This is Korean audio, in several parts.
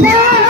Yeah.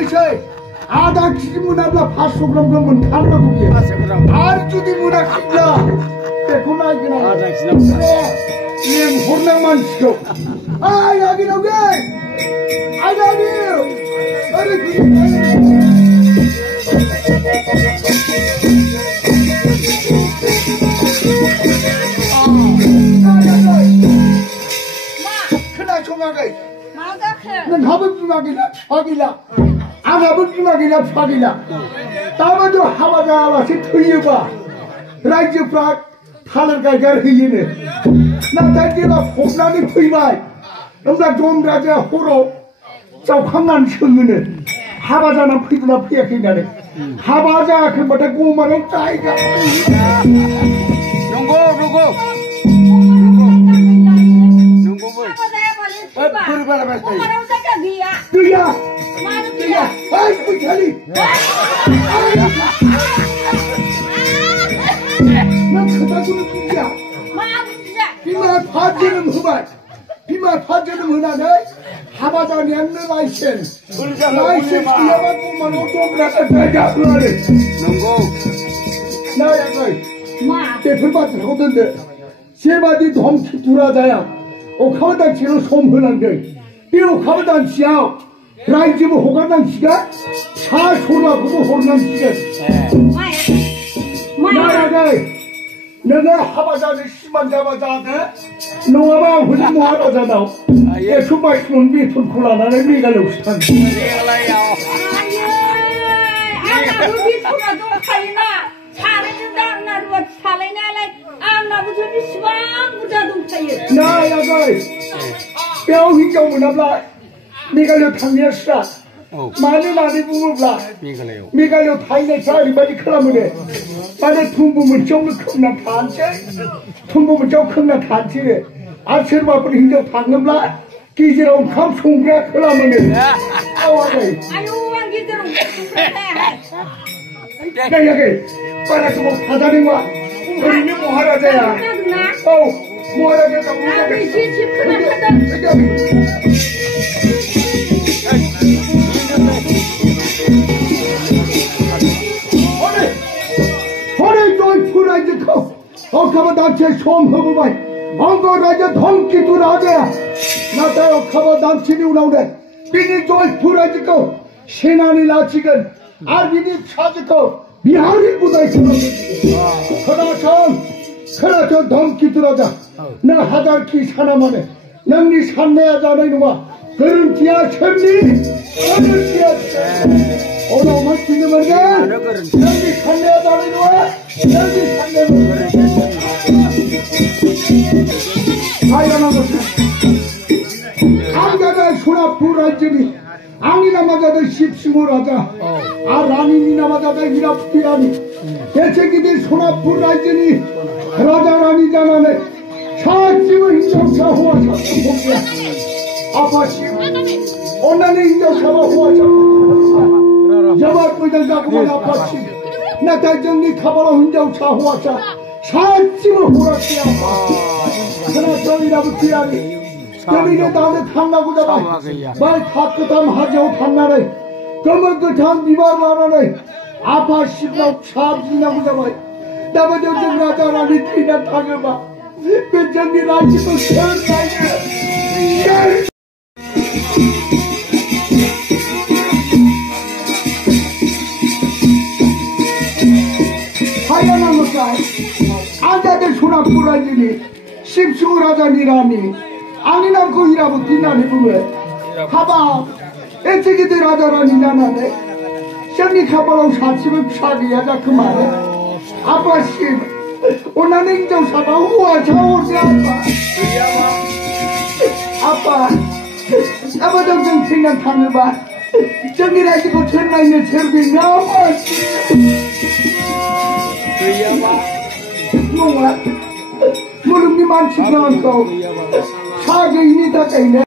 Nishay, Ada Kimunabla Passo from Montana, Arjudi Munakila, Pekuna, Lim Hornaman show. I love you again. I love you. 난 하버주막이나 파기라 안 하버주막이나 파기라 따마도 하바가 와서 틀려봐 라이즈 프라 탈을가가 흐이네 나 달기가 폭남이 풀이바이 너가 좀 가자 호로 저 황난 청은에 하바자나 풀이구나 피약이냐네 하바자 그 뭐다 고마는 짜이가 농고 Tuya, tuya, ay, kuchali. 난 그다구는 tuya. 비마 파지는 후발, 비마 파지는 흔하네. 하바자니 않는 라이센스, 라이센스 비하가 보면 좀 나서 내가 그러네. 나야 그, 대풀밭을 하던데, 세바디 덤치 두라자야. 오 가만단 치는 솜흔한데, 이거 가만단 치야. 라이즈무 호간단 치가 차 소라 그거 호간단 치가. 나야게 내가 하바자는 심한 자바자한테 농아방 훈이 모아라잖아. 예, 그만 그런 비틀 콜라나는 미갈려 싶단. 아나 비틀어도 칼이나 잘해준다 나로 살래나래 아나 무슨 시방 부자도 칼이. 나야게 뼈 좀 나블라. 미갈려 당했어. 많이 부르라. 미갈려 타이네 자리 많이 클라무네. 많이 tum부면 좀 큰나 단체. tum부면 좀 큰나 단체. 아처럼 앞으로 힘줘 방금라. 기지로 감 송가 클라무네. 아와게. 아유 왕기대로 야 여기 빨리 뭐 바다는 거야. 우리는 뭐 하라자야. 뭐 하라자다. 우리 집 큰나 어카바 단체 처음 봐봐. 엉거라자 덩키 두라자. 나타 어카바 단체니 우나오네. 비니 조이 두라지고 신안이 나지건 아비니 차지고 미하리보다 있어. 그라전 덩키 두라자. 나 하달키 사나마네. 남니 산내야자네 이놈아. 그런 티야 첨니. 어느 티야 오늘 오면 지금 말이야. 남니 산내야자네 이놈아. 남니 산내야자네. 안가다 소나푸라지니 앙이나 맞아도 십시모라자 아라니니나 맞아도 이랍티라니 대체기들 소나푸라지니 라자라니자나네 사집을 인정사 호와자 복이야 아파시 오나네 인정사와 호와자 여바꾸이던 가구만 아파시 나탈정리 카바라 인정사 호와자 사집을 호라시야 그나 저리라고 뛰라니 저리게 다음에 탐나고 잡아 말 탁끝함 하자고 탐나네 그러면 그 다음 니말을 하라네 아파 싶나 참지나고 잡아 나머지 어떤 나자라니 뛰나 당해봐 배정리 라지도 세운다니 하얀한 것과 아자들 소나꾸라지니 십수라자니라니 아니나 그 이라고 뒷날이 부에 하바 애찍이들 하자라니 나나네 쌍리 카바로 사치면 사기야자 그 말에 아빠 씨 오나는 인정사바 우와 자오지 아빠 아빠 정정 생각 당해봐 정리라지고 전나있는 세르비 나와 뭔가 무릎이 많지 않고 사계인이 다 있네.